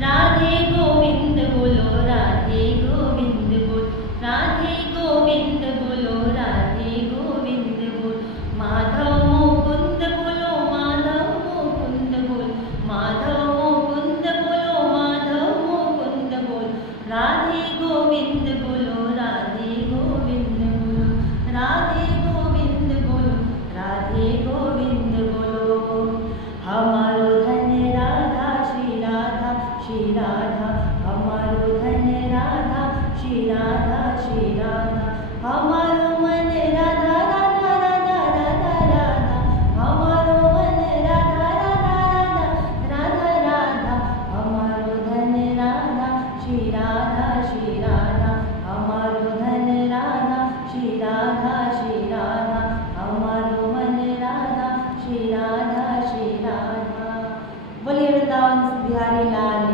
राधे गोविंद बोलो, राधे गोविंद बोल, राधे गोविंद बोलो, राधे गोविंद बोल। माधव मुकुंद बोलो, माधव मुकुंद बोल, माधव मुकुंद बोलो, माधव मुकुंद बोल। राधे गोविंद बोलो, राधे गोविंद बोलो, राधे गोविंद बोलो, राधे गोविंद बोलो। हमारो धन राधा श्री राधा, श्री राधा हमारो धन राधा, श्री राधा श्री राधा। हमारो मन राधा राधा राधा राधा राधा, हमारो मन राधा राधा राधा राधा राधा। हमारो धन राधा श्री राधा, श्री राधा हमारो धन राधा, श्री राधा श्री राधा। हमारो मन राधा, श्री राधा श्री राधा। बोलिए वृंदावन बिहारी लाल